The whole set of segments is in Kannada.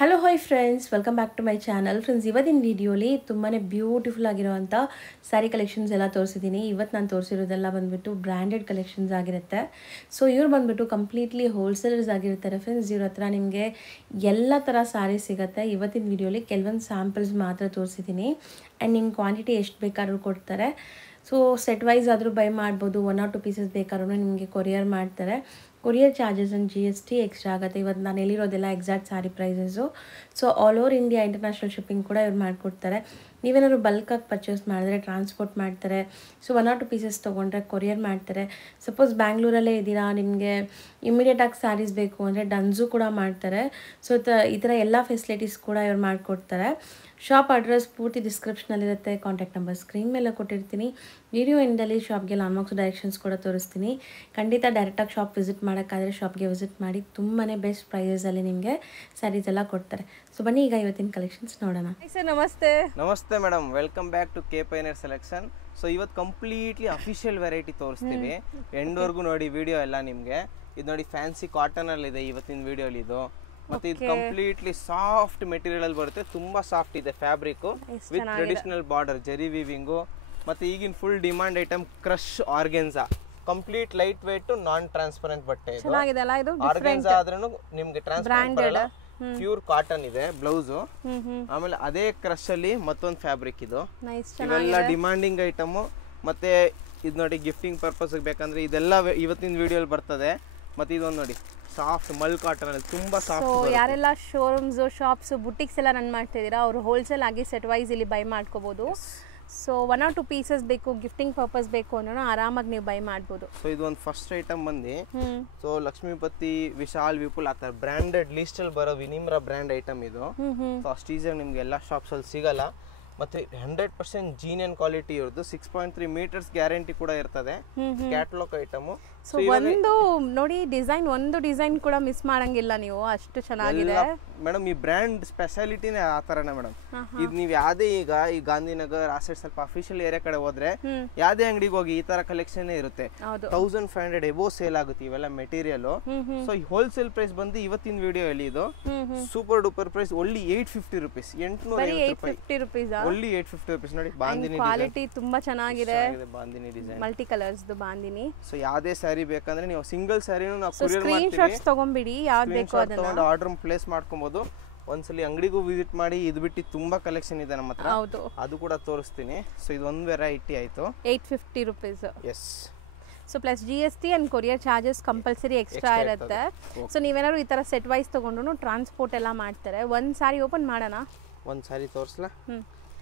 Hello hi friends, welcome back to my channel. Friends, ಇವತ್ತಿನ ವಿಡಿಯೋಲಿ ತುಂಬಾ ಬ್ಯೂಟಿಫುಲ್ ಆಗಿರೋವಂಥ ಸ್ಯಾರಿ ಕಲೆಕ್ಷನ್ಸ್ ಎಲ್ಲ ತೋರಿಸಿದ್ದೀನಿ. ಇವತ್ತು ನಾನು ತೋರಿಸಿರೋದೆಲ್ಲ ಬಂದುಬಿಟ್ಟು ಬ್ರ್ಯಾಂಡೆಡ್ ಕಲೆಕ್ಷನ್ಸ್ ಆಗಿರುತ್ತೆ. ಸೊ ಇವ್ರು ಬಂದುಬಿಟ್ಟು ಕಂಪ್ಲೀಟ್ಲಿ ಹೋಲ್ಸೇಲರ್ಸ್ ಆಗಿರ್ತಾರೆ ಫ್ರೆಂಡ್ಸ್. ಇವ್ರ ಹತ್ರ ನಿಮಗೆ ಎಲ್ಲ ಥರ ಸ್ಯಾರಿ ಸಿಗುತ್ತೆ. ಇವತ್ತಿನ ವಿಡಿಯೋಲಿ ಕೆಲವೊಂದು ಸ್ಯಾಂಪಲ್ಸ್ ಮಾತ್ರ ತೋರಿಸಿದ್ದೀನಿ. ಆ್ಯಂಡ್ ನಿಮ್ಮ ಕ್ವಾಂಟಿಟಿ ಎಷ್ಟು ಬೇಕಾದ್ರೂ ಕೊಡ್ತಾರೆ. ಸೊ ಸೆಟ್ ವೈಸ್ ಆದರೂ ಬೈ ಮಾಡ್ಬೋದು. 1 or 2 ಪೀಸಸ್ ಬೇಕಾದ್ರೂ ನಿಮಗೆ ಕೊರಿಯರ್ ಮಾಡ್ತಾರೆ. Courier charges and GST extra ಆಗುತ್ತೆ. ಇವತ್ತು ನಾನು ಹೇಳಿರೋದೆಲ್ಲ exact sari prices. So all over India international shipping ಕೂಡ ಇವ್ರು ಮಾಡಿಕೊಡ್ತಾರೆ. ನೀವೇನಾದ್ರು ಬಲ್ಕಾಗಿ ಪರ್ಚೇಸ್ ಮಾಡಿದ್ರೆ ಟ್ರಾನ್ಸ್ಪೋರ್ಟ್ ಮಾಡ್ತಾರೆ. ಸೊ 1 or 2 ಪೀಸಸ್ ತೊಗೊಂಡ್ರೆ ಕೊರಿಯರ್ ಮಾಡ್ತಾರೆ. ಸಪೋಸ್ ಬ್ಯಾಂಗ್ಳೂರಲ್ಲೇ ಇದ್ದೀರಾ, ನಿಮಗೆ ಇಮಿಡಿಯೇಟಾಗಿ ಸ್ಯಾರೀಸ್ ಬೇಕು ಅಂದರೆ ಡನ್ಸು ಕೂಡ ಮಾಡ್ತಾರೆ. ಸೊ ಈ ಥರ ಎಲ್ಲ ಫೆಸಿಲಿಟೀಸ್ ಕೂಡ ಇವ್ರು ಮಾಡಿಕೊಡ್ತಾರೆ. ಶಾಪ್ ಅಡ್ರೆಸ್ ಪೂರ್ತಿ ಡಿಸ್ಕ್ರಿಪ್ಷನಲ್ಲಿರುತ್ತೆ. ಕಾಂಟ್ಯಾಕ್ಟ್ ನಂಬರ್ ಸ್ಕ್ರೀನ್ ಮೇಲೆ ಕೊಟ್ಟಿರ್ತೀನಿ. ವಿಡಿಯೋ ಎಂಡಲ್ಲಿ ಶಾಪ್ಗೆ ಲಾನ್ಮಾರ್ಕ್ಸ್ ಡೈರೆಕ್ಷನ್ಸ್ ಕೂಡ ತೋರಿಸ್ತೀನಿ. ಖಂಡಿತ ಡೈರೆಕ್ಟಾಗಿ ಶಾಪ್ ವಿಸಿಟ್ ಮಾಡೋಕ್ಕಾದರೆ ಶಾಪ್ಗೆ ವಿಸಿಟ್ ಮಾಡಿ. ತುಂಬಾ ಬೆಸ್ಟ್ ಪ್ರೈಸಲ್ಲಿ ನಿಮಗೆ ಸ್ಯಾರೀಸ್ ಎಲ್ಲ ಕೊಡ್ತಾರೆ. ಸೊ ಬನ್ನಿ ಈಗ ಇವತ್ತಿನ ಕಲೆಕ್ಷನ್ಸ್ ನೋಡೋಣ. ಸರ್ ನಮಸ್ತೆ. ನಮಸ್ತೆ madam, welcome back to K ಪೈನರ್ ಸೆಲೆಕ್ಷನ್. ಸೊ ಇವತ್ತು ಕಂಪ್ಲೀಟ್ಲಿ ಅಫಿಷಿಯಲ್ ವೆರೈಟಿ ತೋರಿಸ್ತೀವಿ. ಎಂಡ್ವರೆಗೂ ನೋಡಿ ವಿಡಿಯೋ ಎಲ್ಲ ನಿಮಗೆ. ಇದು ನೋಡಿ ಫ್ಯಾನ್ಸಿ ಕಾಟನ್ ಅಲ್ಲಿ ಇದೆ ಇವತ್ತಿನ ವಿಡಿಯೋಲಿ ಇದು. ಮತ್ತೆ ಇದು ಕಂಪ್ಲೀಟ್ಲಿ ಸಾಫ್ಟ್ ಮೆಟೀರಿಯಲ್ ಅಲ್ಲಿ ಬರುತ್ತೆ. ತುಂಬಾ ಸಾಫ್ಟ್ ಇದೆ ಫ್ಯಾಬ್ರಿಕ್ ವಿತ್ ಟ್ರೆಡಿಷನಲ್ ಬಾರ್ಡರ್, ಜರಿ ವೀವಿಂಗು. ಮತ್ತೆ ಈಗಿನ full demand item crush organza. Complete light weight ನಾನ್ ಟ್ರಾನ್ಸ್ಪರೆಂಟ್ ಬಟ್ಟೆ ಇದು. ಆರ್ಗೆನ್ಸಾ ಆದ್ರೂ ನಿಮ್ಗೆ ಟ್ರಾನ್ಸ್ಪರೆಂಟ್ ಬರಲ್ಲ. ಪ್ಯೂರ್ ಕಾಟನ್ ಇದೆ ಬ್ಲೌಸ್. ಆಮೇಲೆ ಅದೇ ಕ್ರಶ್ ಅಲ್ಲಿ ಮತ್ತೊಂದು ಫ್ಯಾಬ್ರಿಕ್ ಇದು. ಇವೆಲ್ಲ ಡಿಮಾಂಡಿಂಗ್ ಐಟಮ್. ಮತ್ತೆ ಇದು ನೋಡಿ ಗಿಫ್ಟಿಂಗ್ ಪರ್ಪಸ್ ಬೇಕಂದ್ರೆ ಇದೆಲ್ಲ ಇವತ್ತಿನ ವಿಡಿಯೋಲಿ ಬರ್ತದೆ. ಮತ್ತೆ ಇದೊಂದು ನೋಡಿ ಸಾಫ್ಟ್ ಮಲ್ ಕಾಟನ್ ಅಲ್ಲಿ ತುಂಬಾ ಸಾಫ್ಟ್. ಯಾರೆಲ್ಲ ಶೋರೂಮ್ಸ್, ಶಾಪ್ಸ್, ಬುಟಿಕ್ಸ್ ಎಲ್ಲ ರನ್ ಮಾಡ್ತಾ ಇದೀರಾ ಅವರು ಹೋಲ್ಸೇಲ್ ಆಗಿ ಸೆಟ್ ವೈಸ್ ಇಲ್ಲಿ ಬೈ ಮಾಡ್ಕೋಬಹುದು. ಸೊ 1 or 2 ಪೀಸಸ್ ಬೇಕು, ಗಿಫ್ಟಿಂಗ್ ಪರ್ಪಸ್ ಬೇಕು ಅನ್ನೋ ಆರಾಮಾಗಿ ನೀವು ಬೈ ಮಾಡ್ಬೋದು. ಸೊ ಇದು ಒಂದು ಫಸ್ಟ್ ಐಟಮ್ ಬಂದು ಸೊ ಲಕ್ಷ್ಮೀಪತಿ, ವಿಶಾಲ್, ವಿಪುಲ್ ಆ ಥರ ಬ್ರ್ಯಾಂಡೆಡ್ ಲಿಸ್ಟ್ ಅಲ್ಲಿ ಬರೋ ವಿನಿಮ್ರಾ ಬ್ರ್ಯಾಂಡ್ ಐಟಮ್ ಇದು. ಸೊ ಅಷ್ಟು ಈಸಿಯಾಗಿ ನಿಮ್ಗೆ ಎಲ್ಲ ಶಾಪ್ಸ್ ಅಲ್ಲಿ ಸಿಗಲ್ಲ. ಮತ್ತೆ 100% ಜೀನಿಯನ್ ಕ್ವಾಲಿಟಿ ಇರೋದು. 6.3 ಮೀಟರ್ಸ್ ಗ್ಯಾರಂಟಿ ಕೂಡ ಇರ್ತದೆ. Catalogue item. ಸೊ ಒಂದು ನೋಡಿ ಡಿಸೈನ್, ಒಂದು ಡಿಸೈನ್ ಕೂಡ ಮಿಸ್ ಮಾಡಂಗಿಲ್ಲ ನೀವು, ಅಷ್ಟು ಚೆನ್ನಾಗಿದೆ ಮೇಡಮ್. ಈ ಬ್ರ್ಯಾಂಡ್ ಸ್ಪೆಷಾಲಿಟಿನೇ ಆ ತರನೇ ಮೇಡಮ್. ಇದು ನೀವು ಯಾವ್ದೇ ಈಗ ಈ ಗಾಂಧಿನಗರ್ ಆ ಸೈಡ್ ಸ್ವಲ್ಪ ಅಫಿಷಿಯಲ್ ಏರಿಯಾ ಕಡೆ ಹೋದ್ರೆ ಯಾವ್ದೇ ಅಂಗಡಿಗೆ ಹೋಗಿ ಈ ತರ ಕಲೆಕ್ಷನ್ ಇರುತ್ತೆ. 1500 ಎಬೋ ಸೇಲ್ ಆಗುತ್ತೆ ಇವೆಲ್ಲ ಮೆಟೀರಿಯಲ್. ಸೊ ಈ ಹೋಲ್ಸೇಲ್ ಪ್ರೈಸ್ ಬಂದು ಇವತ್ತಿನ ವಿಡಿಯೋ ಅಲ್ಲಿ ಇದು super duper price only 850 rupees. 850 rupees only 850 rupees. ನೋಡಿ ಬಾಂದಿನಿ ಕ್ವಾಲಿಟಿ ತುಂಬಾ ಚೆನ್ನಾಗಿದೆ. Bandhani design, multi colours bandhani. So ಯಾವ್ದೇ ಸ್ಯಾರಿ ಬೇಕಂದ್ರೆ ನೀವು ಸಿಂಗಲ್ ಸ್ಯಾರಿನೂ ನಾವು ಕೊರಿಯರ್ ಮಾಡ್ತೀವಿ. ಸ್ಕ್ರೀನ್ ಶಾಟ್ಸ್ ತಗೊಂಡ್ಬಿಡಿ, ಯಾವ್ದು ಬೇಕೋ ಅದನ್ನ ತಗೊಂಡು ಆರ್ಡರ್ ಪ್ಲೇಸ್ ಮಾಡ್ಕೊಬಹುದು. ಒಂದ್ಸಲಿ ಅಂಗಡಿಗೂ ವಿಸಿಟ್ ಮಾಡಿ. ಇದು ಬಿಟ್ಟು ತುಂಬಾ ಕಲೆಕ್ಷನ್ ಇದೆ ನಮ್ಮ ಹತ್ರ, ಅದು ಕೂಡ ತೋರಿಸ್ತೀನಿ. ಸೊ ಇದು ಒಂದು ವೆರೈಟಿ ಆಯ್ತು. 850 rupees. Yes. So plus GST and courier charges compulsory extra ಇರುತ್ತೆ. ಸೊ ನೀವೇನಾದ್ರು ಈ ತರ ಸೆಟ್ ವೈಸ್ ತಗೊಂಡ್ರು ಟ್ರಾನ್ಸ್ಪೋರ್ಟ್ ಎಲ್ಲ ಮಾಡ್ತಾರೆ. ಒಂದ್ ಸಾರಿ ಓಪನ್ ಮಾಡೋಣ. ಒಂದ್ ಸಾರಿ ತೋರಿಸ್ಲಾ?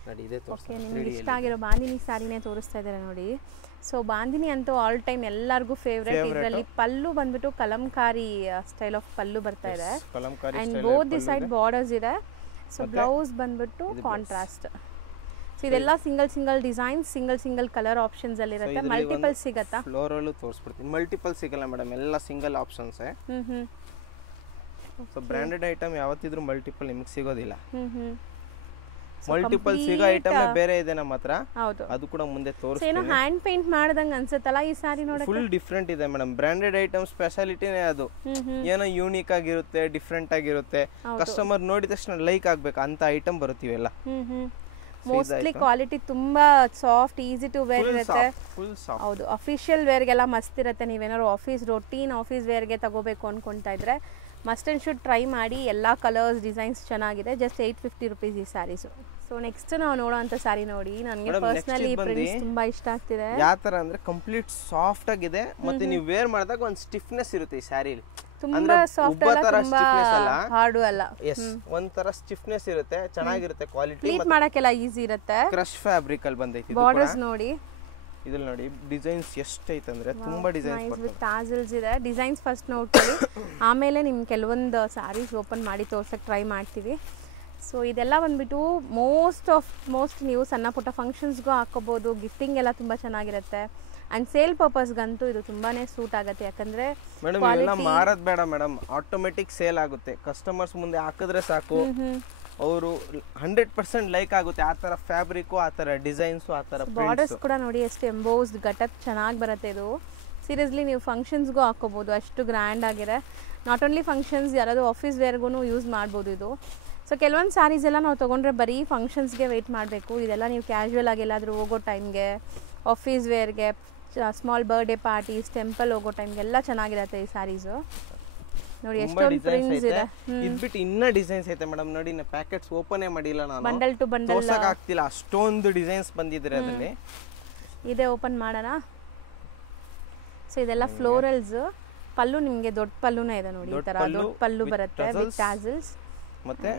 ನೋಡಿ ಇದೆ ತೋರಿಸ್ತೀನಿ. ನಿಮ್ಗೆ ಇಷ್ಟ ಆಗಿರೋ ಬಾಂದಿನಿ ಸಾರಿನೇ ತೋರಿಸ್ತಾ ಇದ್ದಾರೆ ನೋಡಿ. ಸೊ ಬಾಂದಿನಿ ಅಂತೂ ಆಲ್ ಟೈಮ್ ಎಲ್ಲರಿಗೂ ಫೇವ್ರೆಟ್. ಇದರಲ್ಲಿ ಪಲ್ಲು ಬಂದ್ಬಿಟ್ಟು ಕಲಂಕಾರಿ ಸ್ಟೈಲ್ ಆಫ್ ಪಲ್ಲು ಬರ್ತಾ ಇದೆ. And both the side borders ಇದೆ. ಸೊ ಬ್ಲೌಸ್ ಬಂದ್ಬಿಟ್ಟು ಕಾಂಟ್ರಾಸ್ಟ್. ಸೊ ಇದೆಲ್ಲ single design, single colour options ಅಲ್ಲಿ ಇರುತ್ತೆ. ಮಲ್ಟಿಪಲ್ ಸಿಗತ್ತಾ? ಫ್ಲೋರಲ್ ತೋರಿಸ್ಬಿಡ್ತೀನಿ. ಮಲ್ಟಿಪಲ್ ಸಿಗಲ್ಲ ಮೇಡಮ್, ಎಲ್ಲ single options. So branded item ಯಾವತ್ತಿದ್ರೂ ಮಲ್ಟಿಪಲ್ ನಿಮಗೆ ಸಿಗೋದಿಲ್ಲ. ಮಲ್ಟಿಪಲ್ ಸಿಗೋ ಐಟಮ್ ಬೇರೆ ಇದೆ ನಮ್ಮ ಹತ್ರ, ಅದು ಕೂಡ ಮುಂದೆ ತೋರಿಸ್ತೀನಿ. ಹ್ಯಾಂಡ್ ಪೇಂಟ್ ಮಾಡ್ದಂಗ ಅನ್ಸುತ್ತಲ್ಲ ಈ ಸಾರಿ ನೋಡಕ್ಕೆ. ಫುಲ್ ಡಿಫ್ರೆಂಟ್ ಇದೆ ಮೇಡಮ್. ಬ್ರಾಂಡೆಡ್ ಐಟಮ್ ಸ್ಪೆಷಾಲಿಟಿನೇ ಅದು. ಏನೋ ಯೂನಿಕ್ ಆಗಿರುತ್ತೆ, ಡಿಫ್ರೆಂಟ್ ಆಗಿರುತ್ತೆ. ಕಸ್ಟಮರ್ ನೋಡಿದ ತಕ್ಷಣ ಲೈಕ್ ಆಗ್ಬೇಕು ಅಂತ ಐಟಮ್ ಬರುತ್ತೀವೆಲ್ಲ. ಮೋಸ್ಟ್ಲಿ ಕ್ವಾಲಿಟಿ ತುಂಬಾ ಸಾಫ್ಟ್, ಈಸಿ ಟು ವೇರ್ ಇರುತ್ತೆ. ಹೌದು, ಅಫಿಷಿಯಲ್ ವೇರ್ಗೆಲ್ಲ ಮಸ್ತ್ ಇರುತ್ತೆ. ನೀವೇನಾದ್ರು ರೊಟೀನ್ ಆಫೀಸ್ ವೇರ್ಗೆ ತಗೋಬೇಕು ಅನ್ಕೊಂತಾ ಇದ್ರೆ ಮಸ್ಟ್ ಅಂಡ್ ಶುಡ್ ಟ್ರೈ ಮಾಡಿ. ಎಲ್ಲ ಕಲರ್ಸ್, ಡಿಸೈನ್ಸ್ ಚೆನ್ನಾಗಿದೆ. ಜಸ್ಟ್ 850 ರೂಪೀಸ್ ಈ ಸ್ಯಾರೀಸು. ಸೊ ನೆಕ್ಸ್ಟ್ ನಾವು ನೋಡೋ ಅಂತ ಸ್ಯಾರಿ ನೋಡಿ, ನನಗೆ ಪರ್ಸನಲಿ ಪ್ರಿಂಟ್ಸ್ ತುಂಬಾ ಇಷ್ಟ ಆಗ್ತಿದೆ. ಯಾವ ತರ ಅಂದ್ರೆ ಕಂಪ್ಲೀಟ್ ಸಾಫ್ಟ್ ಆಗಿದೆ. ಮತ್ತೆ ನೀವು ವೇರ್ ಮಾಡಿದಾಗ ಒಂದು ಸ್ಟಿಫ್ನೆಸ್ ಇರುತ್ತೆ ಈ ಸ್ಯಾರಿಲಿ. ತುಂಬಾ ಸಾಫ್ಟ್ ಅಲ್ಲ, ತುಂಬಾ ಹಾರ್ಡ್ ಅಲ್ಲ. ಎಸ್, ಒಂತರ ಸ್ಟಿಫ್ನೆಸ್ ಇರುತ್ತೆ, ಚೆನ್ನಾಗಿರುತ್ತೆ ಕ್ವಾಲಿಟಿ. ಕ್ಲೀನ್ ಮಾಡಕ್ಕೆಲ್ಲ ಈಸಿ ಇರುತ್ತೆ. ಕ್ರಶ್ ಫ್ಯಾಬ್ರಿಕ್ ಅಲ್ಲಿ ಬಂದೈತಿ. ಬಾರ್ಡರ್ಸ್ ನೋಡಿ, ಇದ್ರಲ್ಲಿ ನೋಡಿ ಡಿಸೈನ್ಸ್ ಎಷ್ಟೈತೆ ಅಂದ್ರೆ ತುಂಬಾ ಡಿಸೈನ್ಸ್ ಬರ್ತವೆ. ಟಾಸಲ್ಸ್ ಇದೆ. ಡಿಸೈನ್ಸ್ ಫಸ್ಟ್ ನೋಡ್ತೀವಿ, ಆಮೇಲೆ ನಿಮ್ ಕೆಲವೊಂದು ಸ್ಯಾರೀಸ್ ಓಪನ್ ಮಾಡಿ ತೋರ್ಸಕ್ ಟ್ರೈ ಮಾಡ್ತೀವಿ. ಸೊ ಇದೆಲ್ಲ ಬಂದ್ಬಿಟ್ಟು ಮೋಸ್ಟ್ ನೀವು ಸಣ್ಣ ಪುಟ್ಟ ಫಂಕ್ಷನ್ಸ್ಗೂ ಹಾಕೋಬಹುದು. ಗಿಫ್ಟಿಂಗ್ ಎಲ್ಲ ತುಂಬಾ ಚೆನ್ನಾಗಿರುತ್ತೆ. ಅಂಡ್ ಸೇಲ್ ಪರ್ಪಸ್ಗಂತೂ ಇದು ತುಂಬಾನೇ ಸೂಟ್ ಆಗುತ್ತೆ. ಯಾಕಂದ್ರೆ ಮೇಡಮ್ ಇವೆಲ್ಲ ಮಾರೋದ್ ಬೇಡ ಮೇಡಮ್, ಆಟೋಮೆಟಿಕ್ ಸೇಲ್ ಆಗುತ್ತೆ. ಕಸ್ಟಮರ್ಸ್ ಮುಂದೆ ಹಾಕಿದ್ರೆ ಸಾಕು, ಅವರು 100% ಲೈಕ್ ಆಗುತ್ತೆ. ಆ ತರ ಫ್ಯಾಬ್ರಿಕ್, ಆ ತರ ಡಿಸೈನ್ಸ್, ಆ ತರ ಬಾರ್ಡರ್ಸ್ ಕೂಡ ನೋಡಿ ಎಷ್ಟು ಎಂಬೋಸ್ಡ್ ಘಟಕ್ ಚೆನ್ನಾಗಿ ಬರುತ್ತೆ ಇದು. ಸೀರಿಯಸ್ಲಿ ನೀವು ಫಂಕ್ಷನ್ಸ್ಗೂ ಹಾಕ್ಕೋಬೋದು, ಅಷ್ಟು ಗ್ರ್ಯಾಂಡ್ ಆಗಿದೆ. ನಾಟ್ ಓನ್ಲಿ ಫಂಕ್ಷನ್ಸ್, ಯಾರಾದರೂ ಆಫೀಸ್ ವೇರ್ಗೂ ಯೂಸ್ ಮಾಡ್ಬೋದು ಇದು. ಸೊ ಕೆಲವೊಂದು ಸ್ಯಾರೀಸ್ ಎಲ್ಲ ನಾವು ತೊಗೊಂಡ್ರೆ ಬರೀ ಫಂಕ್ಷನ್ಸ್ಗೆ ವೆಯ್ಟ್ ಮಾಡಬೇಕು. ಇದೆಲ್ಲ ನೀವು ಕ್ಯಾಶುವಲ್ ಆಗಿ ಎಲ್ಲಾದರೂ ಹೋಗೋ ಟೈಮ್ಗೆ, ಆಫೀಸ್ ವೇರ್ಗೆ, ಸ್ಮಾಲ್ ಬರ್ಡೇ ಪಾರ್ಟೀಸ್, ಟೆಂಪಲ್ ಹೋಗೋ ಟೈಮ್ಗೆಲ್ಲ ಚೆನ್ನಾಗಿರುತ್ತೆ ಈ ಸ್ಯಾರೀಸು. ನೋಡಿ ಎಷ್ಟೊಂದು ಪ್ರಿಂಟ್ಸ್ ಇದೆ. ಇದ್ಬಿಟ್ಟು ಇನ್ನ ಡಿಸೈನ್ಸ್ ಐತೆ ಮೇಡಮ್. ನೋಡಿ ಪ್ಯಾಕೆಟ್ಸ್ ಓಪನ್ ಮಾಡಿಲ್ಲ ನಾನು, ಬಂಡಲ್ ಟು ಬಂಡಲ್ ತೋರ್ಸಕ್ ಆಗ್ತಿಲ್ಲ, ಅಷ್ಟೊಂದು ಡಿಸೈನ್ಸ್ ಬಂದಿದ್ರೆ ಅದರಲ್ಲಿ. ಇದೆ ಓಪನ್ ಮಾಡೋಣ. ಸೊ ಇದೆಲ್ಲ ಫ್ಲೋರಲ್ಸ್. ಪಲ್ಲು ನಿಮಗೆ ದೊಡ್ಡ ಪಲ್ಲುನೇ ಇದೆ ನೋಡಿ, ಈ ತರ ದೊಡ್ಡ ಪಲ್ಲು ಬರುತ್ತೆ ವಿತ್ ಟ್ಯಾಸಲ್ಸ್ ಮತ್ತೆ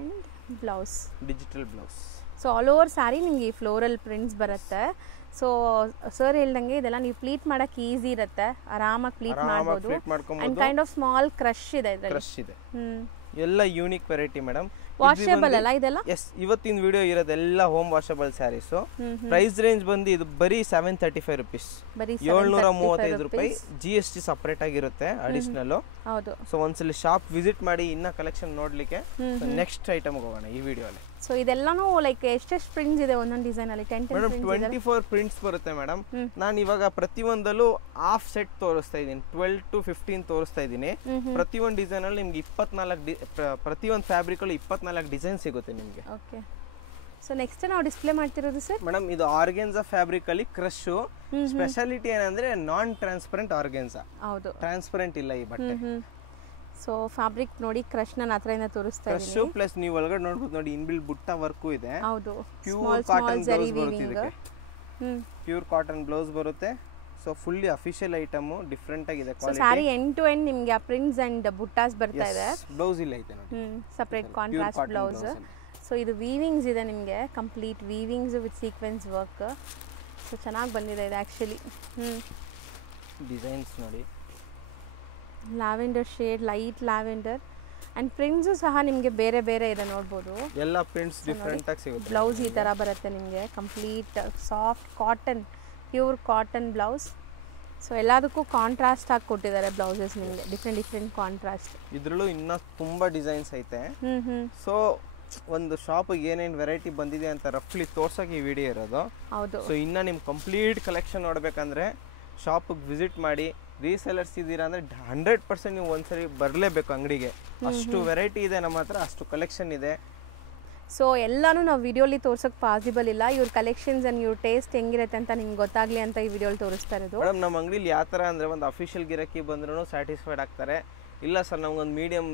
blouse, digital blouse. So all over sari ನಿಮಗೆ ಈ ಫ್ಲೋರಲ್ ಪ್ರಿಂಟ್ಸ್ ಬರುತ್ತೆ. ಸೊ ಸರ್ ಹೇಳ್ದಂಗೆ ಇದೆಲ್ಲ ನೀವು ಪ್ಲೀಟ್ ಮಾಡಕ್ಕೆ ಈಸಿ ಇರುತ್ತೆ, ಆರಾಮಾಗಿ ಪ್ಲೀಟ್ ಮಾಡ್ಬೋದು. And kind of small crush ಇದೆ ಇದರಲ್ಲಿ. ಕ್ರಶ್ ಇದೆ, ಎಲ್ಲ ಯೂನಿಕ್ ವೆರೈಟಿ ಮೇಡಮ್. ವಾಷೇಬಲ್ ಅಲ್ಲ ಇದೆಲ್ಲ? ಎಸ್, ಇವತ್ತಿನ ವಿಡಿಯೋ ಇರೋದೆಲ್ಲ home washable saris. Price range ಬಂದು ಇದು ಬರೀ 735 ರುಪೀಸ್, 735 ರೂಪಾಯಿ. GST ಸಪರೇಟ್ ಆಗಿರುತ್ತೆ ಅಡಿಷನಲ್. ಹೌದು. ಸೊ ಒಂದ್ಸಲ ಶಾಪ್ ವಿಸಿಟ್ ಮಾಡಿ ಇನ್ನ ಕಲೆಕ್ಷನ್ ನೋಡ್ಲಿಕ್ಕೆ. ನೆಕ್ಸ್ಟ್ ಐಟಮ್ ಹೋಗೋಣ ಈ ವಿಡಿಯೋಲಿ. ಸೊ ಇದೆಲ್ಲಾನು ಲೈಕ್ ಎಷ್ಟೆಷ್ಟು ಪ್ರಿಂಟ್ಸ್ ಇದೆ ಒಂದೊಂದು ಡಿಸೈನ್ ಅಲ್ಲಿ? 24 ಪ್ರಿಂಟ್ಸ್ ಬರುತ್ತೆ ಮೇಡಮ್. ನಾನು ಇವಾಗ ಪ್ರತಿಯೊಂದಲ್ಲೂ ಹಾಫ್ ಸೆಟ್ ತೋರಿಸ್ತಾ ಇದ್ದೀನಿ, 12 to 15 ತೋರಿಸ್ತಾ ಇದ್ದೀನಿ. ಪ್ರತಿಯೊಂದು ಡಿಸೈನ್ ಅಲ್ಲಿ ನಿಮ್ಗೆ 24 ಪ್ರತಿಯೊಂದು ಫ್ಯಾಬ್ರಿಕ್ ಅಲ್ಲಿ 24 ಡಿಸೈನ್ ಸಿಗುತ್ತೆ ನಿಮಗೆ. ಓಕೆ. ಸೊ ನೆಕ್ಸ್ಟ್ ನಾವು ಡಿಸ್ಪ್ಲೇ ಮಾಡ್ತಿರೋದು ಸರ್ ಮೇಡಮ್, ಇದು ಆರ್ಗೆನ್ಸಾ ಫ್ಯಾಬ್ರಿಕ್ ಅಲ್ಲಿ ಕ್ರಶ್. ಸ್ಪೆಷಾಲಿಟಿ ಏನಂದ್ರೆ ನಾನ್ ಟ್ರಾನ್ಸ್ಪರೆಂಟ್ ಆರ್ಗೆನ್ಸಾ. ಹೌದು, ಟ್ರಾನ್ಸ್ಪರೆಂಟ್ ಇಲ್ಲ ಈ ಬಟ್ಟೆ. ಸೊ ಫ್ಯಾಬ್ರಿಕ್ ನೋಡಿ ಕ್ರಶ್ ನಾನು ಹತ್ರದಿಂದ ತೋರಿಸ್ತಾ ಇದ್ದೀನಿ. ಕ್ರಶ್ ಪ್ಲಸ್ ನೀವು ಒಳಗಡೆ ನೋಡಬಹುದು ನೋಡಿ, ಇನ್ಬಿಲ್ಟ್ ಬುಟ್ಟ ವರ್ಕ್ ಇದೆ. ಹೌದು, ಪ್ಯೂರ್ ಕಾಟನ್ ಬ್ಲೌಸ್ ಬರುತ್ತೆ ಇದಕ್ಕೆ. ಪ್ಯೂರ್ ಕಾಟನ್ ಬ್ಲೌಸ್ ಬರುತ್ತೆ. So fully official item, different ಆಗಿದೆ quality. Sari end to end ನಿಮಗೆ ಆ ಪ್ರಿಂಟ್ಸ್ ಅಂಡ್ ಬುಟ್ಟಾಸ್ ಬರ್ತಾ ಇದೆ. ಬ್ಲೌಸ್ ಇಲ್ಲ ಐತೆ ನೋಡಿ, ಸಪರೇಟ್ ಕಾಂಟ್ರಾಸ್ಟ್ ಬ್ಲೌಸ್. ಸೊ ಇದು ವೀವಿಂಗ್ಸ್ ಇದೆ ನಿಮಗೆ, complete weavings with sequence work. So ಚೆನ್ನಾಗಿ ಬಂದಿದೆ ಇದು ಆ್ಯಕ್ಚುಲಿ. ಡಿಸೈನ್ಸ್ ನೋಡಿ, lavender shade, light lavender. And prints ಸಹ ನಿಮಗೆ ಬೇರೆ ಬೇರೆ ಇದೆ ನೋಡ್ಬೋದು. ಎಲ್ಲ ಪ್ರಿಂಟ್ಸ್ ಡಿಫರೆಂಟ್ ಆಗಿ ಸಿಗುತ್ತೆ. ಬ್ಲೌಸ್ ಈ ಥರ ಬರುತ್ತೆ ನಿಮಗೆ, complete soft cotton, pure cotton blouse. So ಎಲ್ಲದಕ್ಕೂ ಕಾಂಟ್ರಾಸ್ಟ್ ಆಗಿ ಕೊಟ್ಟಿದ್ದಾರೆ ಬ್ಲೌಸಸ್ ನಿಮಗೆ, ಡಿಫ್ರೆಂಟ್ ಕಾಂಟ್ರಾಸ್ಟ್. ಇದರಲ್ಲೂ ಇನ್ನೂ ತುಂಬ ಡಿಸೈನ್ಸ್ ಐತೆ. ಸೊ ಒಂದು ಶಾಪಿಗೆ ಏನೇನು ವೆರೈಟಿ ಬಂದಿದೆ ಅಂತ ರಫ್ಲಿ ತೋರ್ಸೋಕೆ ಈ ವಿಡಿಯೋ ಇರೋದು. ಹೌದು. ಸೊ ಇನ್ನು ನಿಮ್ಮ ಕಂಪ್ಲೀಟ್ ಕಲೆಕ್ಷನ್ ನೋಡಬೇಕಂದ್ರೆ ಶಾಪಿಗೆ ವಿಸಿಟ್ ಮಾಡಿ. ರೀಸೆಲರ್ಸ್ ಇದ್ದೀರಾ ಅಂದರೆ 100% ನೀವು ಒಂದ್ಸರಿ ಬರಲೇಬೇಕು ಅಂಗಡಿಗೆ. ಅಷ್ಟು ವೆರೈಟಿ ಇದೆ ನಮ್ಮ ಹತ್ರ, ಅಷ್ಟು ಕಲೆಕ್ಷನ್ ಇದೆ. ಸೊ ಎಲ್ಲಾನು ನಾವು ವಿಡಿಯೋಲಿ ತೋರ್ಸೋಕೆ ಪಾಸಿಬಲ್ ಇಲ್ಲ. ಇವ್ರ ಕಲೆಕ್ಷನ್ಸ್ ಆ್ಯಂಡ್ ಇವ್ರ ಟೇಸ್ಟ್ ಹೆಂಗಿರುತ್ತೆ ಅಂತ ನಿಮ್ಗೆ ಗೊತ್ತಾಗಲಿ ಅಂತ ಈ ವಿಡಿಯೋಲಿ ತೋರಿಸ್ತಾ ಇರೋದು. ಮೇಡಮ್, ನಮ್ಮ ಅಂಗಡಿಲಿ ಯಾವ ಥರ ಅಂದರೆ ಒಂದು ಅಫಿಷಿಯಲ್ ಗಿರಾಕಿ ಬಂದ್ರೂ ಸ್ಯಾಟಿಸ್ಫೈಡ್ ಆಗ್ತಾರೆ. ಇಲ್ಲ ಸರ್ ನಮ್ಗೊಂದು ಮೀಡಿಯಮ್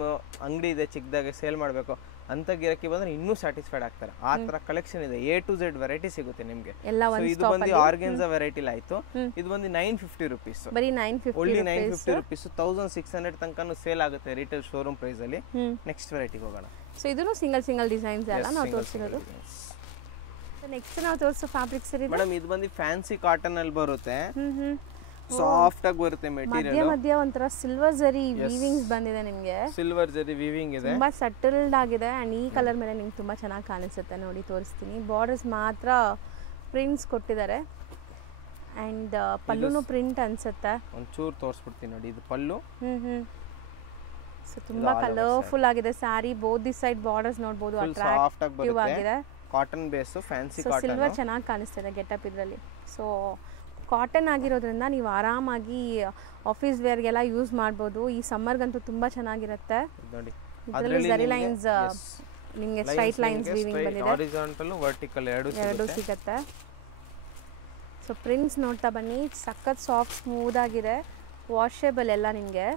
ಅಂಗಡಿ ಇದೆ, ಚಿಕ್ಕದಾಗೆ ಸೇಲ್ ಮಾಡಬೇಕು ಅಂತ ಗಿರಾಕಿ ಬಂದರೆ ಇನ್ನೂ ಸ್ಯಾಟಿಸ್ಫೈಡ್ ಆಗ್ತಾರೆ. ಆ ಥರ ಕಲೆಕ್ಷನ್ ಇದೆ, A to Z ವೆರೈಟಿ ಸಿಗುತ್ತೆ ನಿಮಗೆ. ಇದು ಬಂದು ಆರ್ಗೆನ್ಸಾ ವೆರೈಟಿಲಿ ಆಯಿತು. ಇದು ಬಂದು 950 ರುಪೀಸ್, ಬರೀ 950 ಓನ್ಲಿ 950 ರುಪೀಸ್. 1600 ತನಕನೂ ಸೇಲ್ ಆಗುತ್ತೆ ರಿಟೇಲ್ ಶೋರೂಮ್ ಪ್ರೈಸಲ್ಲಿ. ನೆಕ್ಸ್ಟ್ ವೆರೈಟಿಗೆ ಹೋಗೋಣ. ಸೊ ಇದನ್ನು ಸಿಂಗಲ್ ಡಿಸೈನ್ಸ್ ಎಲ್ಲ ನಾವು ತೋರಿಸಿರೋದು. ನೆಕ್ಸ್ಟ್ ನಾವು ತೋರಿಸೋ ಫ್ಯಾಬ್ರಿಕ್ ಸರಿ ಮೇಡಮ್, ಇದು ಬಂದು ಫ್ಯಾನ್ಸಿ ಕಾಟನ್ ಅಲ್ಲಿ ಬರುತ್ತೆ. ಸಾಫ್ಟ್ ಆಗಿ ಬರುತ್ತೆ ಮೆಟೀರಿಯಲ್. ಮಧ್ಯ ಒಂಥರ ಸಿಲ್ವರ್ ಜರಿ ವೀವಿಂಗ್ಸ್ ಬಂದಿದೆ ನಿಮಗೆ. ಸಿಲ್ವರ್ ಜರಿ ವೀವಿಂಗ್ ಇದೆ, ತುಂಬಾ ಸಟಲ್ಡ್ ಆಗಿದೆ. ಅಂಡ್ ಈ ಕಲರ್ ಮೇಲೆ ನಿಮ್ಗೆ ತುಂಬಾ ಚೆನ್ನಾಗಿ ಕಾಣಿಸುತ್ತೆ ನೋಡಿ, ತೋರಿಸ್ತೀನಿ. ಬಾರ್ಡರ್ಸ್ ಮಾತ್ರ ಪ್ರಿಂಟ್ಸ್ ಕೊಟ್ಟಿದ್ದಾರೆ. ಅಂಡ್ ಪಲ್ಲುನು ಪ್ರಿಂಟ್ ಅನ್ಸುತ್ತೆ. ಒಂಚೂರು ತೋರಿಸ್ಬಿಡ್ತೀನಿ ನೋಡಿ, ಇದು ಪಲ್ಲು. ಸೊ ತುಂಬಾ ಕಲರ್ಫುಲ್ ಆಗಿದೆ sari. Both the side borders ನೋಡಬಹುದು, ಅಟ್ರಾಕ್ಟಿವ್ ಆಗಿದೆ. Cotton base, fancy cotton. Silver ಚೆನ್ನಾಗಿ ಕಾಣಿಸ್ತಿದೆ ಗೆಟಪ್ ಇದರಲ್ಲಿ. ಸೊ ಕಾಟನ್ ಆಗಿರೋದ್ರಿಂದ ನೀವು ಆರಾಮಾಗಿ ಆಫೀಸ್ ವೇರ್ಗೆಲ್ಲ ಯೂಸ್ ಮಾಡ್ಬೋದು. ಈ ಸಮ್ಮರ್ಗಂತೂ ತುಂಬಾ ಚೆನ್ನಾಗಿರುತ್ತೆ ನೋಡಿ. ಇದರಲ್ಲಿ ಜರಿ ಲೈನ್ಸ್, ನಿಮಗೆ ಸ್ಟ್ರೈಟ್ ಲೈನ್ಸ್ ವೀವಿಂಗ್ ಬಂದಿದೆ, ಹಾರಿಜಾಂಟಲ್ ವರ್ಟಿಕಲ್ ಎರಡು ಸಿಗುತ್ತೆ. ಸೊ ಪ್ರಿಂಟ್ಸ್ ನೋಡ್ತಾ ಬನ್ನಿ, ಸಖತ್ ಸಾಫ್ಟ್ ಸ್ಮೂತ್ ಆಗಿದೆ. ವಾಷೇಬಲ್ ಎಲ್ಲ ನಿಮಗೆ.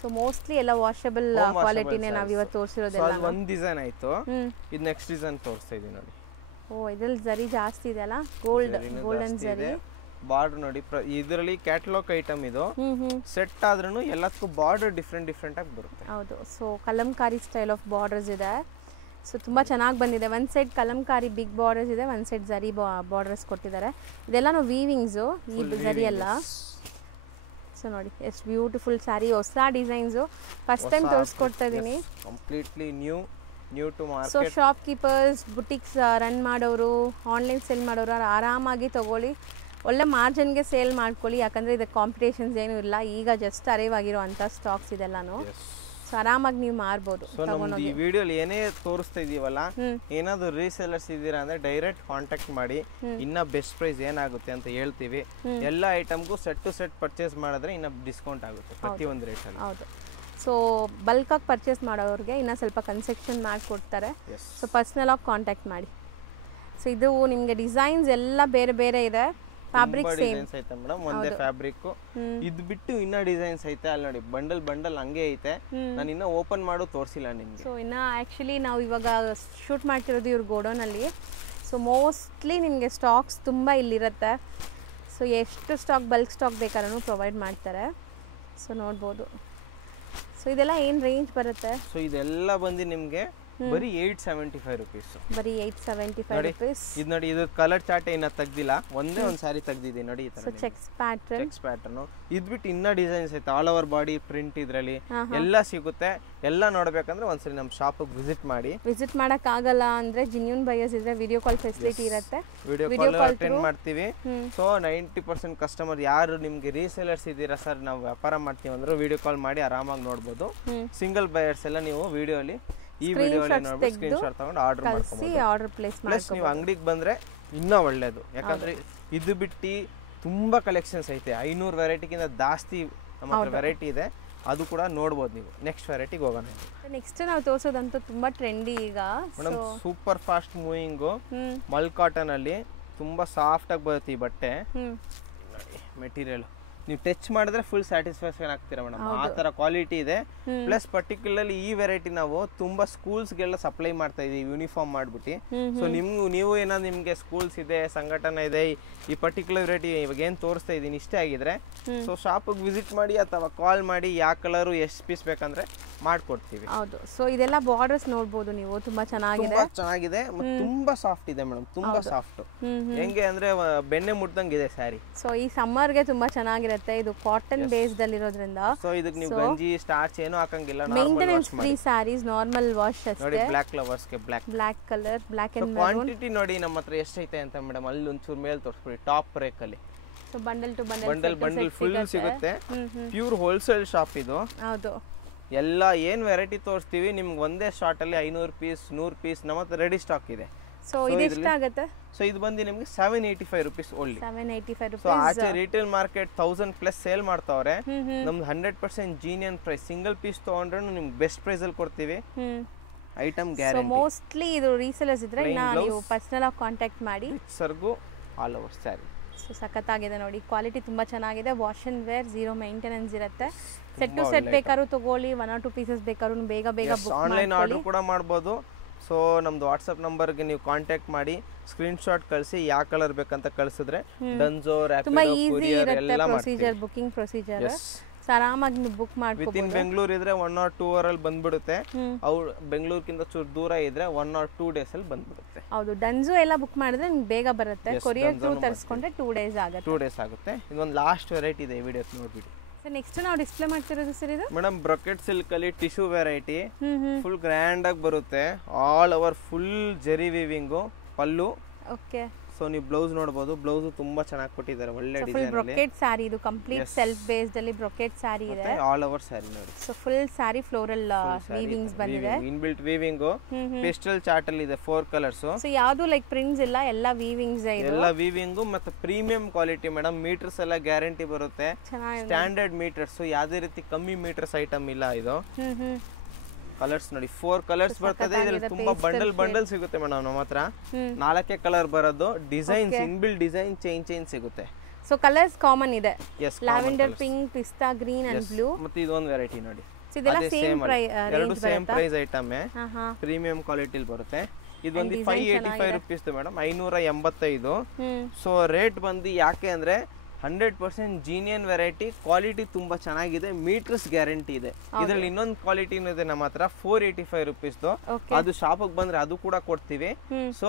ಸೊ ಮೋಸ್ಟ್ಲಿ ಎಲ್ಲ ವಾಷೇಬಲ್ ಕ್ವಾಲಿಟಿನೇ ನಾವು ಇವತ್ತು ತೋರಿಸಿರೋದೆಲ್ಲ. ಒಂದು ಡಿಸೈನ್ ಆಯ್ತು, ಇದು ನೆಕ್ಸ್ಟ್ ಡಿಸೈನ್ ತೋರಿಸ್ತಾ ಇದೀನಿ ನೋಡಿ. ಓ, ಇದ್ರಲ್ಲಿ ಜರಿ ಜಾಸ್ತಿ ಇದೆ ಅಲ್ಲ, ಗೋಲ್ಡನ್ ಜರಿ. ಬಾರ್ಡರ್ ನೋಡಿ, ಇದರಲ್ಲಿ ಕ್ಯಾಟಲಾಗ್ ಐಟಮ್ ಇದು. ಸೆಟ್ ಆದ್ರೂ ಎಲ್ಲದಕ್ಕೂ ಬಾರ್ಡರ್ ಡಿಫ್ರೆಂಟ್ ಆಗಿ ಬರುತ್ತೆ. ಹೌದು. So Kalamkari style of borders ಇದೆ. ಸೊ ತುಂಬಾ ಚೆನ್ನಾಗಿ ಬಂದಿದೆ. ಒಂದು ಸೈಡ್ ಕಲಂಕಾರಿ ಬಿಗ್ ಬಾರ್ಡರ್ಸ್ ಇದೆ, ಒಂದು ಸೈಡ್ ಜರಿ ಬಾರ್ಡರ್ಸ್ ಕೊಟ್ಟಿದ್ದಾರೆ. ಇದೆಲ್ಲ ವೀವಿಂಗ್ಸು, ಈ ಜರಿ ಎಲ್ಲ. ಸೊ ನೋಡಿ ಎಷ್ಟು ಬ್ಯೂಟಿಫುಲ್ ಸ್ಯಾರಿ, ಹೊಸ ಡಿಸೈನ್ಸು ಫಸ್ಟ್ ಟೈಮ್ ತೋರಿಸ್ಕೊಡ್ತಾ ಇದ್ದೀನಿ. Completely new to market. So shop keepers, boutiques run ಮಾಡೋರು, ಆನ್ಲೈನ್ ಸೇಲ್ ಮಾಡೋರು ಆರಾಮಾಗಿ ತಗೊಳ್ಳಿ. ಒಳ್ಳೆ ಮಾರ್ಜಿನ್ಗೆ ಸೇಲ್ ಮಾಡ್ಕೊಳ್ಳಿ, ಯಾಕಂದರೆ ಇದಕ್ಕೆ ಕಾಂಪಿಟೇಷನ್ಸ್ ಏನೂ ಇಲ್ಲ. ಈಗ ಜಸ್ಟ್ ಅರೈವ್ ಆಗಿರೋ ಅಂಥ ಸ್ಟಾಕ್ಸ್ ಇದೆಲ್ಲನೂ. ಸೊ ಆರಾಮಾಗಿ ನೀವು ಮಾರ್ಬೋದು. ಸೊ ನಮ್ದು ಈ ವಿಡಿಯೋಲಿ ಏನೇ ತೋರಿಸ್ತಾ ಇದೀವಲ್ಲ, ಏನಾದ್ರು ರೀಸೆಲ್ಲರ್ಸ್ ಇದ್ದೀರಾ ಅಂದ್ರೆ ಡೈರೆಕ್ಟ್ ಕಾಂಟ್ಯಾಕ್ಟ್ ಮಾಡಿ, ಇನ್ನ ಬೆಸ್ಟ್ ಪ್ರೈಸ್ ಏನಾಗುತ್ತೆ ಅಂತ ಹೇಳ್ತೀವಿ. ಎಲ್ಲ ಐಟಮ್ಗೂ ಸೆಟ್ ಟು ಸೆಟ್ ಪರ್ಚೇಸ್ ಮಾಡಿದ್ರೆ ಇನ್ನ ಡಿಸ್ಕೌಂಟ್ ಆಗುತ್ತೆ ಪ್ರತಿಯೊಂದು ರೇಟಲ್ಲಿ. ಹೌದು. ಸೊ ಬಲ್ಕಾಗಿ ಪರ್ಚೇಸ್ ಮಾಡೋರಿಗೆ ಇನ್ನೂ ಸ್ವಲ್ಪ ಕನ್ಸೆಕ್ಷನ್ ಮಾಡಿಕೊಡ್ತಾರೆ. ಸೊ ಪರ್ಸ್ನಲಾಗಿ ಕಾಂಟ್ಯಾಕ್ಟ್ ಮಾಡಿ. ಸೊ ಇದು ನಿಮಗೆ ಡಿಸೈನ್ಸ್ ಎಲ್ಲ ಬೇರೆ ಬೇರೆ ಇದೆ. ಫ್ಯಾಬ್ರಿಕ್ ಸೇಮ್ ಐತೆ ಮೇಡಮ್, ಒಂದೇ ಫ್ಯಾಬ್ರಿಕ್. ಇದು ಬಿಟ್ಟು ಇನ್ನ ಡಿಸೈನ್ಸ್ ಐತೆ, ಅಲ್ಲಿ ನೋಡಿ ಬಂಡಲ್ ಹಂಗೆ ಐತೆ. ನಾನು ಇನ್ನ ಓಪನ್ ಮಾಡು ತೋರಿಸಿಲ್ಲ ನಿಮ್ಗೆ. ಸೊ ಇನ್ನ ಆಕ್ಚುಲಿ ನಾವು ಇವಾಗ ಶೂಟ್ ಮಾಡ್ತಿರೋದು ಇವ್ರ ಗೋಡೌನ್ ಅಲ್ಲಿ. ಸೊ ಮೋಸ್ಟ್ಲಿ ನಿಮಗೆ ಸ್ಟಾಕ್ಸ್ ತುಂಬಾ ಇಲ್ಲಿರುತ್ತೆ. ಸೊ ಎಷ್ಟು ಸ್ಟಾಕ್ ಬಲ್ಕ್ ಸ್ಟಾಕ್ ಬೇಕಾದ್ರೂ ಪ್ರೊವೈಡ್ ಮಾಡ್ತಾರೆ. ಸೊ ನೋಡ್ಬೋದು. ಸೊ ಇದೆಲ್ಲ ಏನು ರೇಂಜ್ ಬರುತ್ತೆ? ಸೊ ಇದೆಲ್ಲ ಬಂದು ನಿಮಗೆ ಬರೀ 875 rupees. ಬರೀ 875 rupees. ಇದು ನೋಡಿ, ಇದು ಕಲರ್ ಚಾರ್ಟ್ ಏನ ತೆಗ್ದಿಲ್ಲ, ಒಂದೇ ಒಂದು ಸಾರಿ ತೆಗ್ದಿದೆ ನೋಡಿ. ಈ ತರ ಚೆಕ್ಸ್ ಪ್ಯಾಟರ್ನ್. ಇದು ಬಿಟ್ಟು ಇನ್ನ ಡಿಸೈನ್ಸ್ ಐತೆ, ಆಲ್ ಓವರ್ ಬಾಡಿ ಪ್ರಿಂಟ್ ಇದ್ರಲ್ಲಿ ಎಲ್ಲ ಸಿಗುತ್ತೆ. ಎಲ್ಲ ನೋಡ್ಬೇಕಂದ್ರೆ ಒಂದ್ಸರಿ ನಮ್ಮ ಶಾಪ್ ವಿಸಿಟ್ ಮಾಡಿ. ವಿಸಿಟ್ ಮಾಡಕ್ ಆಗಲ್ಲ ಅಂದ್ರೆ ಜಿನ್ಯೂನ್ ಬೈಯರ್ಸ್ ಇದ್ರೆ ವಿಡಿಯೋ ಕಾಲ್ ಫೆಸಿಲಿಟಿ ಇರುತ್ತೆ. ವಿಡಿಯೋ ಕಾಲ್ ಅಟೆಂಡ್ ಮಾಡ್ತೀವಿ. ಸೊ 90% ಕಸ್ಟಮರ್ ಯಾರು ನಿಮ್ಗೆ ರೀಸೇಲರ್ಸ್ ಇದ್ದೀರಾ ಸರ್, ನಾವು ವ್ಯಾಪಾರ ಮಾಡ್ತೀವಿ ಅಂದ್ರೆ ವಿಡಿಯೋ ಕಾಲ್ ಮಾಡಿ ಆರಾಮಾಗಿ ನೋಡ್ಬೋದು. ಸಿಂಗಲ್ ಬೈಯರ್ಸ್ ಎಲ್ಲ ನೀವು ವಿಡಿಯೋಲಿ ಈ ವಿಡಿಯೋಲಿ ನೋಡ್ಬೋದು, ಸ್ಕ್ರೀನ್ ಶಾಟ್ ತಗೊಂಡು ಆರ್ಡರ್ ಮಾಡ್ಕೊಬಹುದು. ಆರ್ಡರ್ ಪ್ಲೇಸ್ ಮಾಡಿ. ಪ್ಲಸ್ ನೀವು ಅಂಗಡಿಗೆ ಬಂದ್ರೆ ಇನ್ನೂ ಒಳ್ಳೇದು, ಯಾಕಂದ್ರೆ ಇದು ಬಿಟ್ಟು ತುಂಬಾ ಕಲೆಕ್ಷನ್ಸ್ ಐತೆ. 500 ವೆರೈಟಿಗಿಂತ ಜಾಸ್ತಿ ನಮ್ಮ ಹತ್ರ ವೆರೈಟಿ ಇದೆ, ಅದು ಕೂಡ ನೋಡ್ಬೋದು ನೀವು. ನೆಕ್ಸ್ಟ್ ವೆರೈಟಿಗೆ ಹೋಗೋಣ. ನೆಕ್ಸ್ಟ್ ನಾವು ತೋರಿಸೋದಂತೂ ತುಂಬಾ ಟ್ರೆಂಡಿ ಈಗ madam, super fast moving mul cotton ಅಲ್ಲಿ ತುಂಬಾ ಸಾಫ್ಟ್ ಆಗಿ ಬರುತ್ತೆ ಈ ಬಟ್ಟೆ. ಮೆಟೀರಿಯಲ್ ನೀವು ಟಚ್ ಮಾಡಿದ್ರೆ ಫುಲ್ ಸ್ಯಾಟಿಸ್ಫ್ಯಾಕ್ಷನ್ ಆಗ್ತೀರಾ ಮೇಡಮ್, ಆ ತರ ಕ್ವಾಲಿಟಿ ಇದೆ. ಪ್ಲಸ್ ಪರ್ಟಿಕ್ಯುಲರ್ಲಿ ಈ ವೆರೈಟಿ ನಾವು ತುಂಬಾ ಸ್ಕೂಲ್ಸ್ಗೆಲ್ಲ ಸಪ್ಲೈ ಮಾಡ್ತಾ ಇದೀವಿ ಯೂನಿಫಾರ್ಮ್ ಮಾಡ್ಬಿಟ್ಟು. ಸೊ ನೀವು ಏನಾದ್ರು ನಿಮ್ಗೆ ಸ್ಕೂಲ್ಸ್ ಇದೆ, ಸಂಘಟನೆ ಇದೆ, ಈ ಪರ್ಟಿಕ್ಯುಲರ್ ವೆರೈಟಿ ಇವಾಗ ಏನ್ ತೋರಿಸ್ತಾ ಇದೀನಿ ಇಷ್ಟೇ ಆಗಿದ್ರೆ, ಸೊ ಶಾಪಿಗೆ ವಿಸಿಟ್ ಮಾಡಿ ಅಥವಾ ಕಾಲ್ ಮಾಡಿ ಯಾವ ಕಲರ್ ಎಷ್ಟು ಪೀಸ್ ಬೇಕಂದ್ರೆ ಮಾಡ್ಕೊಡ್ತೀವಿ. ಹೌದು. ಸೊ ಇದೆಲ್ಲ ಬಾರ್ಡರ್ಸ್ ನೋಡ್ಬೋದು ನೀವು, ತುಂಬಾ ಚೆನ್ನಾಗಿದೆ ಮತ್ತೆ ತುಂಬಾ ಸಾಫ್ಟ್ ಇದೆ ಮೇಡಮ್, ತುಂಬಾ ಸಾಫ್ಟ್. ಹೆಂಗೆ ಅಂದ್ರೆ ಬೆಣ್ಣೆ ಮುಟ್ದಂಗೆ ಇದೆ ಸ್ಯಾರಿ. ಸೊ ಈ ಸಮ್ಮರ್ಗೆ ತುಂಬಾ ಚೆನ್ನಾಗಿರುತ್ತೆ. ಇದು ಕಾಟನ್ ಬೇಸ್ಡ್ ಅಲ್ಲಿ ಇರೋದ್ರಿಂದ ಸೊ ಇದಕ್ಕೆ ನೀವು ಗಂಜಿ ಸ್ಟಾರ್ಚ್ ಏನು ಹಾಕಂಗಿಲ್ಲ, maintenance free saris, normal wash ಅಷ್ಟೇ. ನೋಡಿ ಬ್ಲಾಕ್ ಲವರ್ಸ್ ಗೆ black colour, black and quantity ನೋಡಿ ನಮ್ಮ ಹತ್ರ ಎಷ್ಟೈತೆ ಅಂತ ಮೇಡಮ್, ಅಲ್ಲಿ ಒಂಚೂರು ಮೇಲೆ ತೋರಿಸ್ಬಿಡಿ ಟಾಪ್ ರೇಕ್ ಅಲ್ಲಿ. So bundle to bundle full ಸಿಗುತ್ತೆ. ಪ್ಯೂರ್ ಹೋಲ್ಸೇಲ್ ಶಾಪ್ ಇದು. ಹೌದು. ಎಲ್ಲ ಏನ್ ವೆರೈಟಿ ತೋರಿಸ್ತೀವಿ ನಿಮ್ಗೆ ಒಂದೇ ಶಾರ್ಟ್ ಅಲ್ಲಿ 500 ಪೀಸ್ 100 ಪೀಸ್ ನಮ್ಮ ಹತ್ರ ರೆಡಿ ಸ್ಟಾಕ್ ಇದೆ. ಸೊ ಇದು ಎಷ್ಟಾಗುತ್ತೆ? ಸೊ ಇದು ಬಂದು ನಿಮಗೆ 785 rupees ಓನ್ಲಿ. 785 rupees. ಸೊ ಆಚೆ ರಿಟೇಲ್ ಮಾರ್ಕೆಟ್ 1000 ಪ್ಲಸ್ ಸೇಲ್ ಮಾಡ್ತಾವ್ರೆ. ನಮ್ದು 100% ಜೀನಿಯನ್ ಪ್ರೈಸ್, ಸಿಂಗಲ್ ಪೀಸ್ ತಗೊಂಡ್ರೆ ನಿಮ್ಗೆ ಬೆಸ್ಟ್ ಪ್ರೈಸ್ ಅಲ್ಲಿ ಕೊಡ್ತೀವಿ. Item guarantee. ಸೊ ಮೋಸ್ಟ್ಲಿ ಇದು ರೀಸೇಲರ್ಸ್ ಇದ್ರೆ ನೀವು ಪರ್ಸನಲ್ ಆಗಿ ಕಾಂಟ್ಯಾಕ್ಟ್ ಮಾಡಿ. ಸರ್ಗು ಆಲ್ ಓವರ್ ಸ್ಯಾರಿ. ಸೊ ಸಖತ್ತಾಗಿದೆ ನೋಡಿ, ಕ್ವಾಲಿಟಿ ತುಂಬಾ ಚೆನ್ನಾಗಿದೆ. Wash and wear, zero maintenance ಇರುತ್ತೆ. ಸೆಟ್ ಟು ಸೆಟ್ ಬೇಕಾದ್ರೂ ತಗೊಳ್ಳಿ, 1 or 2 ಪೀಸಸ್ ಬೇಕಾದ್ರೂ ಬೇಗ ಬುಕ್ ಆನ್ಲೈನ್ ಆರ್ಡರ್ ಕೂಡ ಮಾಡ್ಬೋದು. ಸೊ ನಮ್ದು ವಾಟ್ಸಪ್ ನಂಬರ್ಗೆ ನೀವು ಕಾಂಟ್ಯಾಕ್ಟ್ ಮಾಡಿ ಸ್ಕ್ರೀನ್ ಶಾಟ್ ಕಳಿಸಿ ಯಾವ ಕಲರ್ ಬೇಕಂತ ಕಳಿಸಿದ್ರೆ ಡನ್ಜೋ, ತುಂಬಾ ರ್ಯಾಪಿಡೋ, ಈಸಿ ಕೊರಿಯರ್ ಇರುತ್ತೆ ಎಲ್ಲ ಪ್ರೊಸೀಜರ್, ಬುಕಿಂಗ್ ಪ್ರೊಸೀಜರ್. ಆರಾಮಾಗಿ ನೀವು ಬುಕ್ ಮಾಡ್ಕೋಬಹುದು. ವಿತ್ ಇನ್ ಬೆಂಗಳೂರು ಇದ್ರೆ 1 or 2 hour ಅಲ್ಲಿ ಬಂದ್ಬಿಡುತ್ತೆ. ಅವ್ರು ಬೆಂಗಳೂರಿಗಿಂತ ಚೂರು ದೂರ ಇದ್ರೆ 1 or 2 days ಅಲ್ಲಿ ಬಂದ್ಬಿಡುತ್ತೆ. ಹೌದು. ಡನ್ಜೋ ಎಲ್ಲ ಬುಕ್ ಮಾಡಿದ್ರೆ ನಿಮ್ಗೆ ಬೇಗ ಬರುತ್ತೆ. ಕೊರಿಯರ್ ಥ್ರೂ ತರಿಸ್ಕೊಂಡ್ರೆ 2 days ಆಗುತ್ತೆ. 2 days ಆಗುತ್ತೆ. ಇದೊಂದು ಲಾಸ್ಟ್ ವೆರೈಟಿ ಇದೆ, ಈ ವಿಡಿಯೋ ನೋಡ್ಬಿಡಿ. ಸರ್ ನೆಕ್ಸ್ಟ್ ನಾವು ಡಿಸ್ಪ್ಲೇ ಮಾಡ್ತಿರೋದು ಸರ್ ಇದು ಮೇಡಮ್ ಬ್ರೊಕೆಟ್ ಸಿಲ್ಕ್ ಅಲ್ಲಿ ಟಿಶ್ಯೂ ವೆರೈಟಿ. ಫುಲ್ ಗ್ರ್ಯಾಂಡ್ ಆಗಿ ಬರುತ್ತೆ. ಆಲ್ ಓವರ್ ಫುಲ್ ಜರಿ ವೀವಿಂಗ್ ಪಲ್ಲು. ಓಕೆ. ಸೊ ನೀವು ಬ್ಲೌಸ್ ನೋಡಬಹುದು, ಬ್ಲೌಸ್ ತುಂಬಾ ಚೆನ್ನಾಗಿ ಕೊಟ್ಟಿದ್ದಾರೆ, ಒಳ್ಳೆ ಡಿಸೈನ್ ಅಲ್ಲಿ. ಬ್ರೊಕೆಟ್ ಸಾರಿ ಇದು, ಕಂಪ್ಲೀಟ್ ಸೆಲ್ಫ್ ಬೇಸ್ಡ್ ಅಲ್ಲಿ ಬ್ರೊಕೆಟ್ ಸಾರಿ ಇದೆ. ಆಲ್ ಓವರ್ ಸಾರಿ ನೋಡಿ. ಸೊ ಫುಲ್ ಸಾರಿ ಫ್ಲೋರಲ್ ವೀವಿಂಗ್ಸ್ ಬಂದಿದೆ. ಇನ್ಬಿಲ್ಟ್ ವೀವಿಂಗ್, ಪೇಸ್ಟಲ್ ಚಾರ್ಟ್ ಅಲ್ಲಿ ಇದೆ 4 ಕಲರ್ಸ್. ಸೊ ಯಾವುದು ಲೈಕ್ ಪ್ರಿಂಟ್ಸ್ ಇಲ್ಲ, ಎಲ್ಲ ವೀವಿಂಗ್ಸ್ ಇದೆ. ಎಲ್ಲ ವೀವಿಂಗ್ ಮತ್ತೆ ಪ್ರೀಮಿಯಂ ಕ್ವಾಲಿಟಿ ಮೇಡಮ್. ಮೀಟರ್ಸ್ ಎಲ್ಲ ಗ್ಯಾರಂಟಿ ಬರುತ್ತೆ, ಸ್ಟ್ಯಾಂಡರ್ಡ್ ಮೀಟರ್ಸ್, ಯಾವುದೇ ರೀತಿ ಕಮ್ಮಿ ಮೀಟರ್ಸ್ ಐಟಮ್ ಇಲ್ಲ ಇದು. ಕಲರ್ಸ್ ನೋಡಿ, 4 ಕಲರ್ಸ್ ಬರ್ತದೆ. ಇದ್ರಲ್ಲಿ ತುಂಬಾ ಬಂಡಲ್ ಸಿಗುತ್ತೆ ಮೇಡಮ್ ನಮ್ಮ ಹತ್ರ. 4 ಕಲರ್ ಬರೋದು. ಡಿಸೈನ್ಸ್ ಇನ್ಬಿಲ್ಟ್ ಡಿಸೈನ್ ಚೇಂಜ್ ಸಿಗುತ್ತೆ. ಸೊ ಕಲರ್ಸ್ ಕಾಮನ್ ಇದೆ, ಲ್ಯಾವೆಂಡರ್, ಪಿಂಕ್, ಪಿಸ್ತಾ ಗ್ರೀನ್ ಅಂಡ್ ಬ್ಲೂ. ಮತ್ತೆ ಇದೊಂದು ವೆರೈಟಿ ನೋಡಿ, ಇದೆಲ್ಲ ಸೇಮ್ ಎರಡು ಸೇಮ್ ಪ್ರೈಸ್ ಐಟಮ್, ಪ್ರೀಮಿಯಂ ಕ್ವಾಲಿಟಿಲಿ ಬರುತ್ತೆ. ಇದು ಬಂದು 585 rupees ಮೇಡಮ್, 585. ಸೊ ರೇಟ್ ಬಂದು ಯಾಕೆ ಅಂದ್ರೆ 100% ಜೀನಿಯನ್ ವೆರೈಟಿ, ಕ್ವಾಲಿಟಿ ತುಂಬಾ ಚೆನ್ನಾಗಿದೆ, ಮೀಟರ್ಸ್ ಗ್ಯಾರಂಟಿ ಇದೆ. ಇದ್ರಲ್ಲಿ ಇನ್ನೊಂದು ಕ್ವಾಲಿಟಿ ಇದೆ ನಮ್ಮ ಹತ್ರ 485 rupees. ಅದು ಶಾಪಿಗೆ ಬಂದ್ರೆ ಅದು ಕೂಡ ಕೊಡ್ತೀವಿ. ಸೊ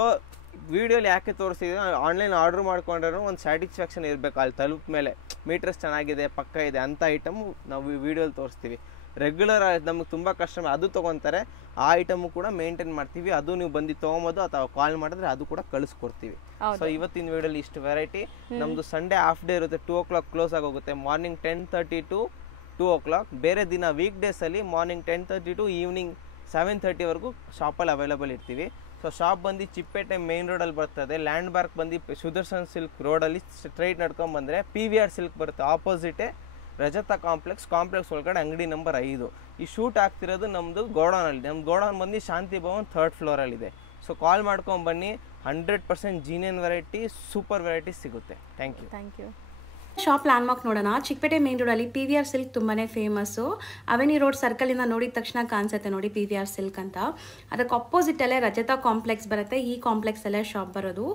ವಿಡಿಯೋಲಿ ಯಾಕೆ ತೋರಿಸ್ತಿದ್ರೆ ಆನ್ಲೈನ್ ಆರ್ಡರ್ ಮಾಡ್ಕೊಂಡ್ರೂ ಒಂದು ಸ್ಯಾಟಿಸ್ಫ್ಯಾಕ್ಷನ್ ಇರಬೇಕು, ಅಲ್ಲಿ ತಲುಪ ಮೇಲೆ ಮೀಟರ್ಸ್ ಚೆನ್ನಾಗಿದೆ, ಪಕ್ಕ ಇದೆ ಅಂತ ಐಟಮ್ ನಾವು ವಿಡಿಯೋಲಿ ತೋರಿಸ್ತೀವಿ. ರೆಗ್ಯುಲರ್ ನಮ್ಗೆ ತುಂಬ ಕಸ್ಟಮರ್ ಅದು ತೊಗೊತಾರೆ, ಆ ಐಟಮ್ ಕೂಡ ಮೇಂಟೈನ್ ಮಾಡ್ತೀವಿ. ಅದು ನೀವು ಬಂದು ತೊಗೊಬೋದು ಅಥವಾ ಕಾಲ್ ಮಾಡಿದ್ರೆ ಅದು ಕೂಡ ಕಳಿಸ್ಕೊಡ್ತೀವಿ. ಸೊ ಇವತ್ತಿನ ವಿಡಿಯೋಲಿ ಇಷ್ಟು ವೆರೈಟಿ. ನಮ್ದು ಸಂಡೇ ಹಾಫ್ ಡೇ ಇರುತ್ತೆ, 2 o'clock ಕ್ಲೋಸ್ ಆಗೋಗುತ್ತೆ. Morning 10:30 to 2 o'clock. ಬೇರೆ ದಿನ ವೀಕ್ ಡೇಸಲ್ಲಿ ಮಾರ್ನಿಂಗ್ 10:30 ಟು ಈವ್ನಿಂಗ್ 7:30ವರೆಗೂ ಶಾಪಲ್ಲಿ ಅವೈಲೇಬಲ್ ಇರ್ತೀವಿ. ಸೊ ಶಾಪ್ ಬಂದು ಚಿಕ್ಕಪೇಟೆ ಮೇನ್ ರೋಡಲ್ಲಿ ಬರ್ತದೆ. ಲ್ಯಾಂಡ್ ಮಾರ್ಕ್ ಬಂದು ಸುದರ್ಶನ್ ಸಿಲ್ಕ್ ರೋಡಲ್ಲಿ ಸ್ಟ್ರೈಟ್ ನಡ್ಕೊಂಡು ಬಂದರೆ PVR ಸಿಲ್ಕ್ ಬರುತ್ತೆ, ಆಪೋಸಿಟೇ ರಜತ ಕಾಂಪ್ಲೆಕ್ಸ್ ಒಳಗಡೆ ಅಂಗಡಿ ನಂಬರ್ 5. ಈ ಶೂಟ್ ಆಗ್ತಿರೋದು ನಮ್ಮದು ಗೋಡೌನಲ್ಲಿ. ನಮ್ಮ ಗೋಡೌನ್ ಬಂದು ಶಾಂತಿ ಭವನ್ 3rd ಫ್ಲೋರಲ್ಲಿದೆ. ಸೊ ಕಾಲ್ ಮಾಡ್ಕೊಂಡು ಬನ್ನಿ, 100% ಜೀನಿಯನ್ ವೆರೈಟಿ, ಸೂಪರ್ ವೆರೈಟಿ ಸಿಗುತ್ತೆ. Thank you. Shop landmark ನೋಡೋಣ. ಚಿಕ್ಕಪೇಟೆ ಮೇನ್ ರೋಡಲ್ಲಿ PVR ಸಿಲ್ಕ್ ತುಂಬಾ ಫೇಮಸ್ಸು. ಅವೆನ್ಯೂ ರೋಡ್ ಸರ್ಕಲಿಂದ ನೋಡಿದ ತಕ್ಷಣ ಕಾಣಿಸುತ್ತೆ ನೋಡಿ PVR ಸಿಲ್ಕ್ ಅಂತ. ಅದಕ್ಕೆ ಅಪೋಸಿಟಲ್ಲೇ ರಜತ ಕಾಂಪ್ಲೆಕ್ಸ್ ಬರುತ್ತೆ. ಈ ಕಾಂಪ್ಲೆಕ್ಸಲ್ಲೇ ಶಾಪ್ ಬರೋದು.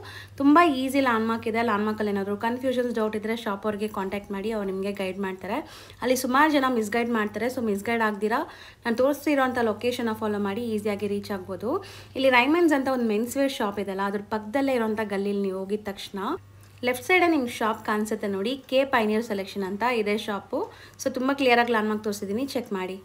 ತುಂಬ ಈಸಿ ಲ್ಯಾಂಡ್ ಮಾರ್ಕ್ ಇದೆ. ಲ್ಯಾಂಡ್ ಮಾರ್ಕಲ್ಲಿ ಏನಾದರೂ ಕನ್ಫ್ಯೂಷನ್ಸ್ ಡೌಟ್ ಇದ್ದರೆ ಶಾಪ್ ಅವ್ರಿಗೆ ಕಾಂಟ್ಯಾಕ್ಟ್ ಮಾಡಿ, ಅವ್ರು ನಿಮಗೆ ಗೈಡ್ ಮಾಡ್ತಾರೆ. ಅಲ್ಲಿ ಸುಮಾರು ಜನ ಮಿಸ್ಗೈಡ್ ಮಾಡ್ತಾರೆ. ಸೊ ಮಿಸ್ಗೈಡ್ ಆಗ್ದಿರಾ ನಾನು ತೋರಿಸ್ತಿರೋಂಥ ಲೊಕೇಶನ್ನ ಫಾಲೋ ಮಾಡಿ ಈಸಿಯಾಗಿ ರೀಚ್ ಆಗ್ಬೋದು. ಇಲ್ಲಿ ರೈಮನ್ಸ್ ಅಂತ ಒಂದು ಮೆನ್ಸ್ ವೇರ್ ಶಾಪ್ ಇದೆಲ್ಲ, ಅದ್ರ ಪಕ್ಕದಲ್ಲೇ ಇರೋಂಥ ಗಲ್ಲಿಲಿ ನೀವು ಹೋಗಿದ ತಕ್ಷಣ ಲೆಫ್ಟ್ ಸೈಡೇ ನಿಮ್ಮ ಶಾಪ್ ಕಾಣಿಸುತ್ತೆ ನೋಡಿ, ಕೆ ಪೈನಿಯರ್ ಸೆಲೆಕ್ಷನ್ ಅಂತ ಇದೆ ಶಾಪು. ಸೊ ತುಂಬ ಕ್ಲಿಯರಾಗಿ ಲ್ಯಾಂಡ್ ಮಾರ್ಕ್ ತೋರಿಸಿದ್ದೀನಿ, ಚೆಕ್ ಮಾಡಿ.